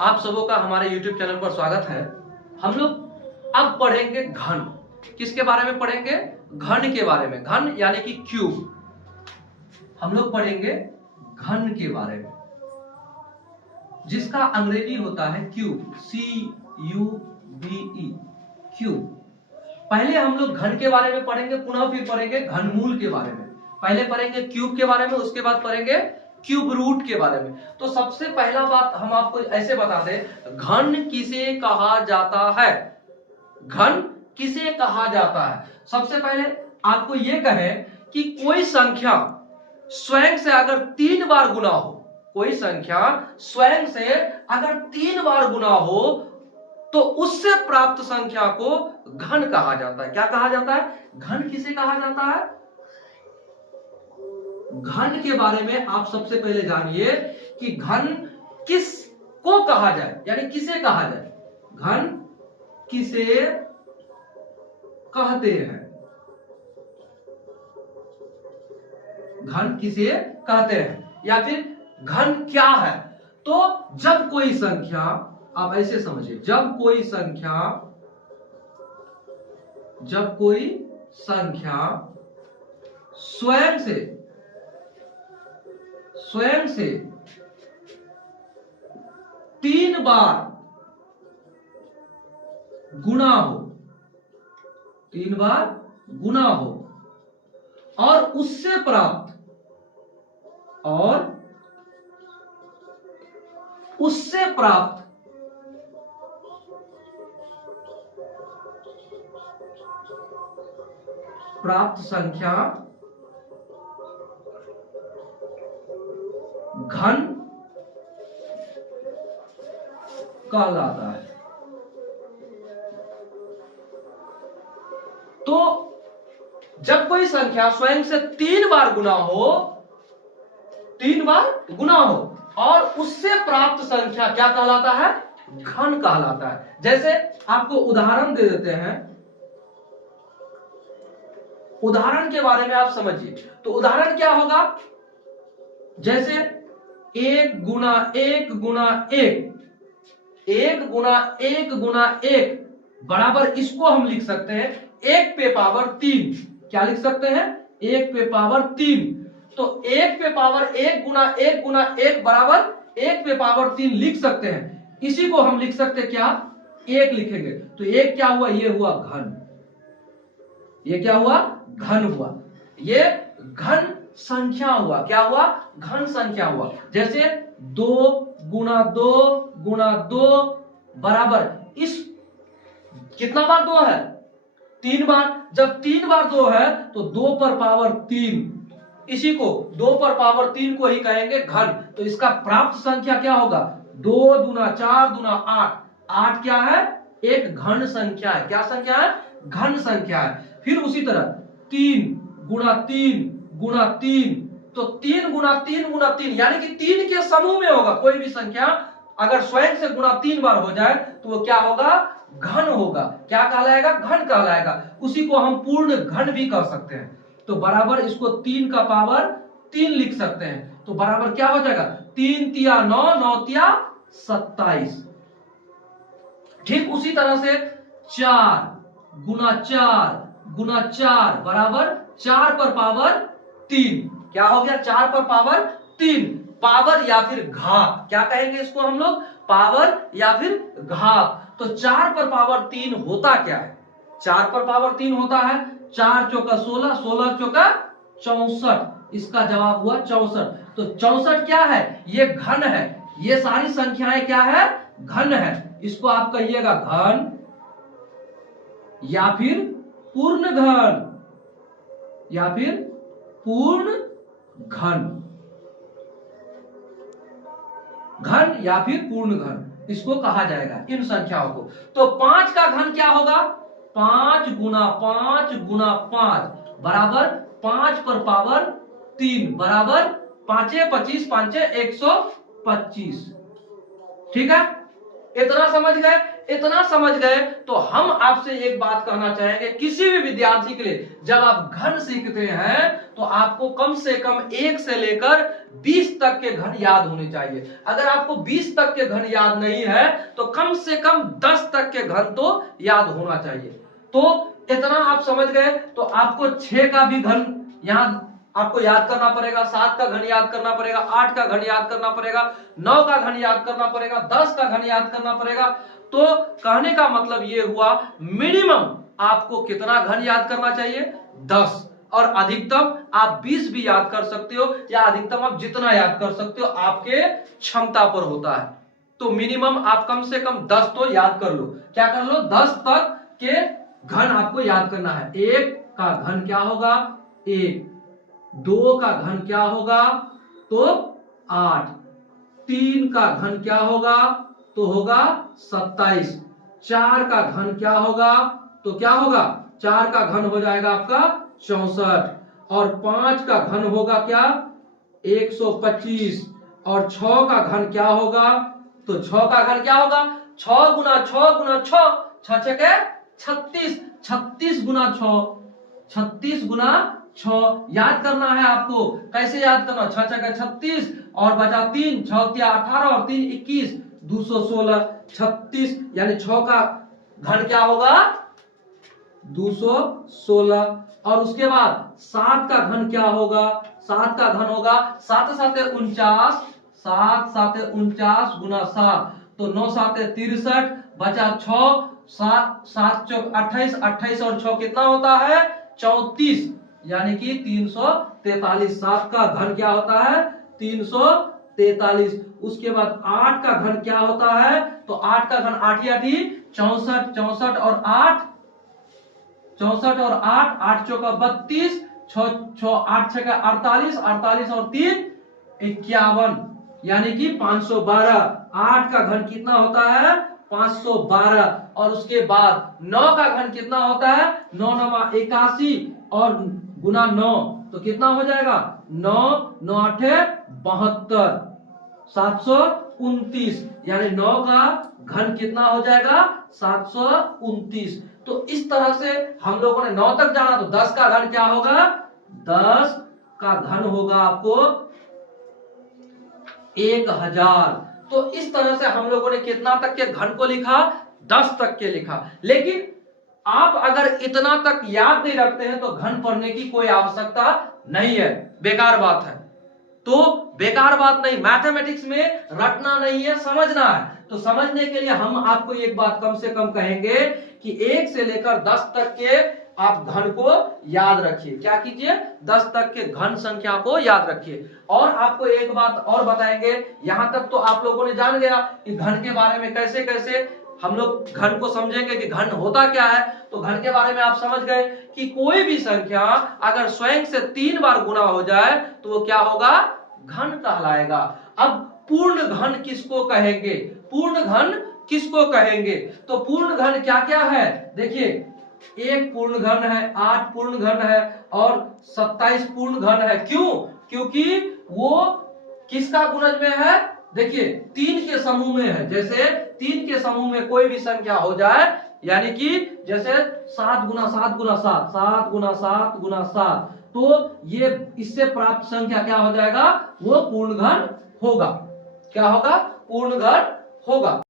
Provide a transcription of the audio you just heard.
आप सबों का हमारे YouTube चैनल पर स्वागत है। हम लोग अब पढ़ेंगे घन। किसके बारे में पढ़ेंगे? घन के बारे में। घन यानी कि क्यूब। हम लोग पढ़ेंगे घन के बारे में, जिसका अंग्रेजी होता है क्यूब, CUBE, क्यूब। पहले हम लोग घन के बारे में पढ़ेंगे, पुनः फिर पढ़ेंगे घनमूल के बारे में। पहले पढ़ेंगे क्यूब के बारे में, उसके बाद पढ़ेंगे क्यूब रूट के बारे में। तो सबसे पहला बात हम आपको ऐसे बता दें, घन किसे कहा जाता है? घन किसे कहा जाता है? सबसे पहले आपको यह कहें कि कोई संख्या स्वयं से अगर 3 बार गुना हो, कोई संख्या स्वयं से अगर 3 बार गुना हो तो उससे प्राप्त संख्या को घन कहा जाता है। क्या कहा जाता है? घन किसे कहा जाता है? घन के बारे में आप सबसे पहले जानिए कि घन किस को कहा जाए, यानी किसे कहा जाए। घन किसे कहते हैं? घन किसे कहते हैं, या फिर घन क्या है? तो जब कोई संख्या, आप ऐसे समझिए, जब कोई संख्या स्वयं से 3 बार गुना हो, 3 बार गुना हो और उससे प्राप्त प्राप्त संख्या घन कहलाता है। तो जब कोई संख्या स्वयं से 3 बार गुना हो, 3 बार गुना हो और उससे प्राप्त संख्या क्या कहलाता है? घन कहलाता है। जैसे आपको उदाहरण दे देते हैं, उदाहरण के बारे में आप समझिए। तो उदाहरण क्या होगा? जैसे 1 गुना 1 गुना 1, 1 गुना 1 गुना 1 बराबर, इसको हम लिख सकते हैं 1 पे पावर 3। क्या लिख सकते हैं? 1 पे पावर 3। तो 1 पे पावर 1 गुना 1 गुना 1 बराबर 1 पे पावर 3 लिख सकते हैं। इसी को हम लिख सकते हैं क्या? 1 लिखेंगे। तो 1 क्या हुआ? ये हुआ घन। ये क्या हुआ? घन हुआ। ये घन संख्या हुआ। क्या हुआ? घन संख्या हुआ। जैसे 2 गुना 2 गुना 2 बराबर, इस कितना बार 2 है? 3 बार। जब 3 बार 2 है तो 2 पर पावर 3, इसी को 2 पर पावर 3 को ही कहेंगे घन। तो इसका प्राप्त संख्या क्या होगा? 2 दूना 4 दूना 8। 8 क्या है? एक घन संख्या है। क्या संख्या है? घन संख्या है। फिर उसी तरह 3 गुना 3 गुना 3, तो 3 गुना 3 गुना 3 यानी कि 3 के समूह में होगा। कोई भी संख्या अगर स्वयं से गुना 3 बार हो जाए तो वो क्या होगा? घन होगा। क्या कहलाएगा? घन कहलाएगा। उसी को हम पूर्ण घन भी कह सकते हैं। तो बराबर इसको 3 का पावर 3 लिख सकते हैं। तो बराबर क्या हो जाएगा? 3 तिया 9, 9 तिया 27। ठीक उसी तरह से 4 गुना 4 गुना 4 बराबर 4 पर पावर 3। क्या हो गया? 4 पर पावर 3। पावर या फिर घात, क्या कहेंगे इसको हम लोग? पावर या फिर घात। तो 4 पर पावर 3 होता क्या है? 4 पर पावर 3 होता है 4 चौका 16, 16 चौका 64। इसका जवाब हुआ 64। तो 64 क्या है? ये घन है। ये सारी संख्याएं क्या है? घन है। इसको आप कहिएगा घन या फिर पूर्ण घन, या फिर पूर्ण घन। घन या फिर पूर्ण घन इसको कहा जाएगा इन संख्याओं को। तो 5 का घन क्या होगा? 5 गुना 5 गुना 5 बराबर 5 पर पावर 3 बराबर 5 25 5 125। ठीक है। इतना समझ गए? इतना समझ गए तो हम आपसे एक बात कहना चाहेंगे, किसी भी विद्यार्थी के लिए जब आप घन सीखते हैं तो आपको कम से कम 1 से लेकर 20 तक के घन याद होने चाहिए। अगर आपको 20 तक के घन याद नहीं है तो कम से कम 10 तक के घन तो याद होना चाहिए। तो इतना आप समझ गए तो आपको 6 का भी घन यहां आपको याद करना पड़ेगा, 7 का घन याद करना पड़ेगा, 8 का घन याद करना पड़ेगा, 9 का घन याद करना पड़ेगा, 10 का घन याद करना पड़ेगा। तो कहने का मतलब ये हुआ मिनिमम आपको कितना घन याद करना चाहिए? 10, और अधिकतम आप 20 भी याद कर सकते हो, या अधिकतम आप जितना याद कर सकते हो आपके क्षमता पर होता है। तो मिनिमम आप कम से कम 10 तो याद कर लो। क्या कर लो? 10 तक के घन आपको याद करना है। 1 का घन क्या होगा? 1। 2 का घन क्या होगा? तो 8। 3 का घन क्या होगा? तो होगा 27। 4 का घन क्या होगा? तो क्या होगा? 4 का घन हो जाएगा आपका 64। और 5 का घन होगा क्या? 125। और 6 का घन क्या होगा? तो 6 का घन क्या होगा? 6 गुना 6 गुना 6, 6 के 36, 36 गुना 6, 36 गुना 6 याद करना है आपको। कैसे याद करना? 6 का 36 और बचा 3, 6 क्या 18 और 3 21, 216, 36 यानी 6 का घन क्या होगा? 216। और उसके बाद 7 का घन क्या होगा? 7 का घन होगा 7 7 49, 7 7 49 गुना 7, तो 9 7 63, बचा 6, 7 7 चौक 28, 28 और 6 कितना होता है? 34, यानी कि 343। 7 का घन क्या होता है? 343। उसके बाद 8 का घन क्या होता है? तो 8 का घन 8 8 64, 64 और 8 64 और 8, 8 चौका 32, 8 6 का 48, 48 और 3 51, यानी कि 512। 8 का घन कितना होता है? 512। और उसके बाद 9 का घन कितना होता है? 9 9 81 और गुना 9, तो कितना हो जाएगा? 9 9 8 72, 729, यानी 9 का घन कितना हो जाएगा? 729। तो इस तरह से हम लोगों ने 9 तक जाना, तो 10 का घन क्या होगा? 10 का घन होगा आपको 1000। तो इस तरह से हम लोगों ने कितना तक के घन को लिखा? 10 तक के लिखा। लेकिन आप अगर इतना तक याद नहीं रखते हैं तो घन पढ़ने की कोई आवश्यकता नहीं है, बेकार बात है। तो बेकार बात नहीं, मैथमेटिक्स में रटना नहीं है, समझना है। तो समझने के लिए हम आपको एक बात कम से कम कहेंगे कि 1 से लेकर 10 तक के आप घन को याद रखिए। क्या कीजिए? 10 तक के घन संख्या को याद रखिए। और आपको एक बात और बताएंगे, यहां तक तो आप लोगों ने जान गया कि घन के बारे में कैसे कैसे हम लोग घन को समझेंगे कि घन होता क्या है। तो घन के बारे में आप समझ गए कि कोई भी संख्या अगर स्वयं से 3 बार गुना हो जाए तो वो क्या होगा? घन कहलाएगा। अब पूर्ण घन किसको कहेंगे? पूर्ण घन किसको कहेंगे? तो पूर्ण घन क्या क्या है? देखिए, 1 पूर्ण घन है, 8 पूर्ण घन है और 27 पूर्ण घन है। क्यों? क्योंकि वो किसका गुणज में है? देखिए, 3 के समूह में है। जैसे 3 के समूह में कोई भी संख्या हो जाए, यानी कि जैसे 7 गुना 7 गुना 7, 7 गुना 7 गुना 7, तो ये इससे प्राप्त संख्या क्या हो जाएगा? वो पूर्ण घन होगा। क्या होगा? पूर्ण घन होगा।